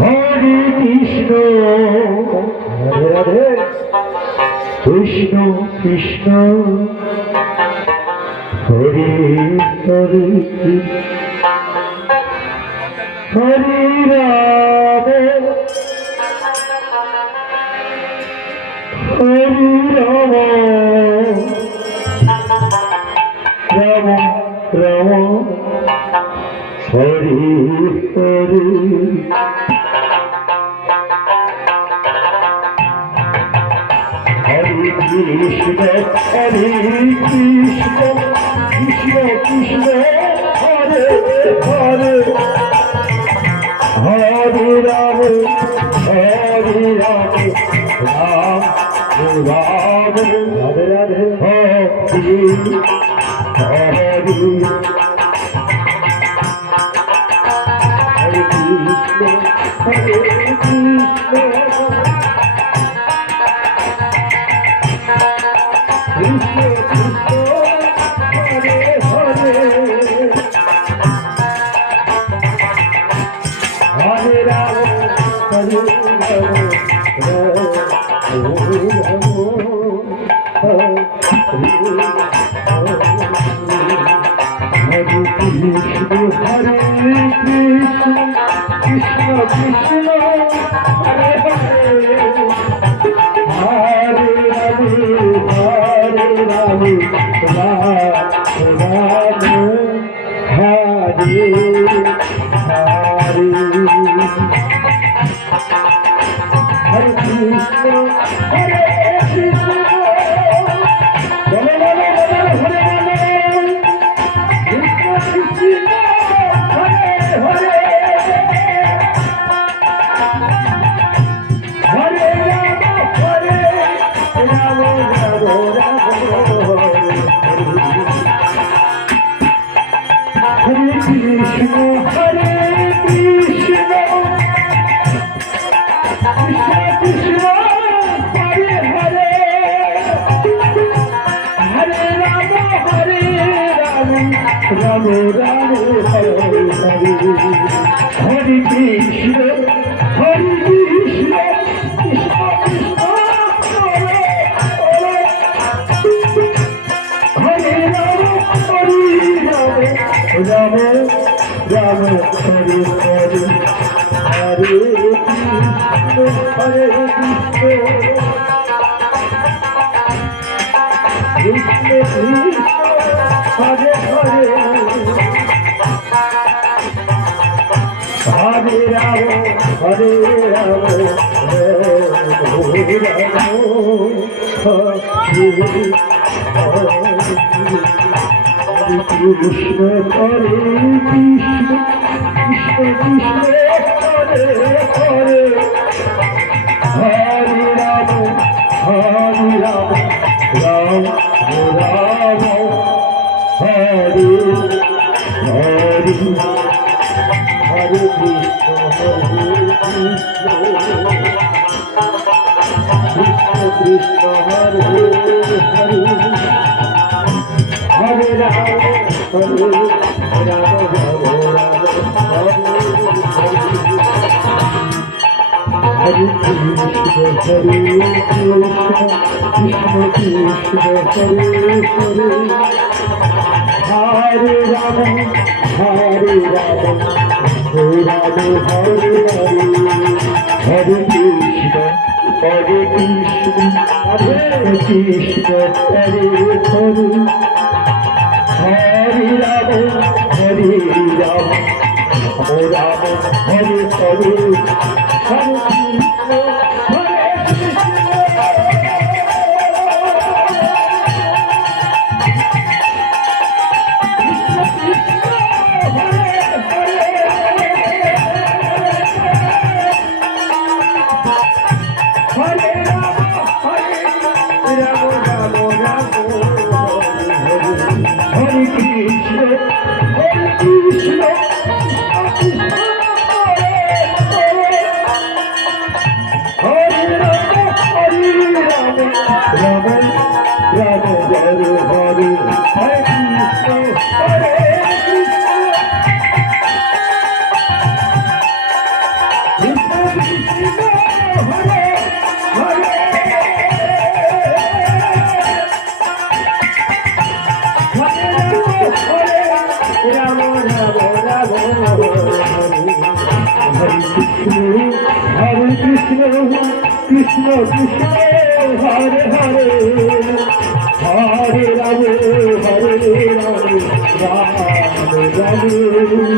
Hare Krishna Radhe Radhe Krishna Krishna Hare Hare Hare Ram Hare Ram Ram Ram Hare Hare Krishna Hare Krishna Krishna Krishna Hare Hare Hare Ram Ram Ram Radhe Radhe Hare Hare Hare Krishna Hare Krishna Krishna Krishna Hare Hare Hare Rama Hare Rama Rama Rama Hare Krishna Hare Krishna Krishna Krishna Hare Hare Hare Rama Hare Krishna Hare Krishna Krishna Krishna Hare Hare Hare Rama Hare Rama Rama Rama Hare Hare Hare Krishna Krishna Krishna Hare Hare Hare Rama Hare Rama Hare Krishna Hare Krishna Krishna Krishna Hare Hare Hare Rama Hare Rama Rama Rama Hare Hare Hare Krishna Krishna Krishna Hare Hare Hare Rama Hare Rama Hare Krishna Hare Krishna Krishna Hare Hare Hare Rama Hare Rama Hare Hare Hare Krishna Hare Krishna Krishna Hare Hare Hare Rama Hare Rama Rama Hare Hare Hare Krishna Krishna Krishna Krishna Hare Hare Hare Ram Ram Ram